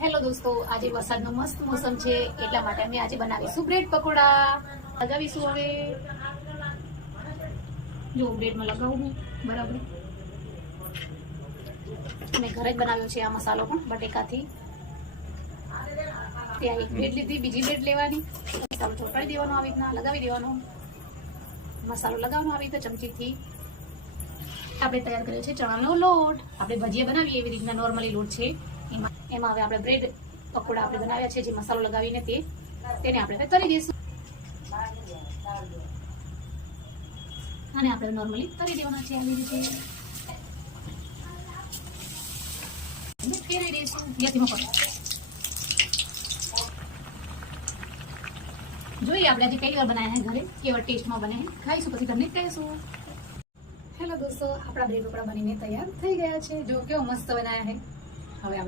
Hello દોસ્તો, આજે વરસાદનો મસ્ત મોસમ છે એટલા માટે અમે આજે બનાવીશું બ્રેડ પકોડા. લગાવીશું હવે. જો બ્રેડમાં લગાવું બરાબર. મેં ઘરે જ બનાવ્યો છે આ મસાલો પણ બટેકાથી. ત્યાં એક બ્રેડ લીધી, બીજી બ્રેડ લેવાની, મસાલો ચોટાડી દેવાનો, આવી રીતના લગાવી દેવાનો. મસાલો લગાવવાનો આવી રીતે ચમચીથી. આપણે તૈયાર કર્યો છે ચણાનો લોટ. આપણે ભજીયા બનાવીએ એવી રીતના નોર્મલી લોટ છે. એમાં હવે આપણે બ્રેડ પકોડા આપણે બનાવ્યા છે જે મસાલો લગાવીને તેને આપણે તળી દઈશું. અને આપણે નોર્મલી તળી દેવાના છે આવી રીતે. ફેરવી દઈશું ગેસમાં પર. જોઈએ આપણે આજે પહેલી વાર બનાવ્યા છે ઘરે, કેવા ટેસ્ટમાં બને. ખાઈશું પછી તમને કહીશું. હેલો દોસ્તો, આપણા બ્રેડ પકોડા બનીને તૈયાર થઈ ગયા છે. જો કેવો મસ્ત બનાવ્યા છે. હવે આપણે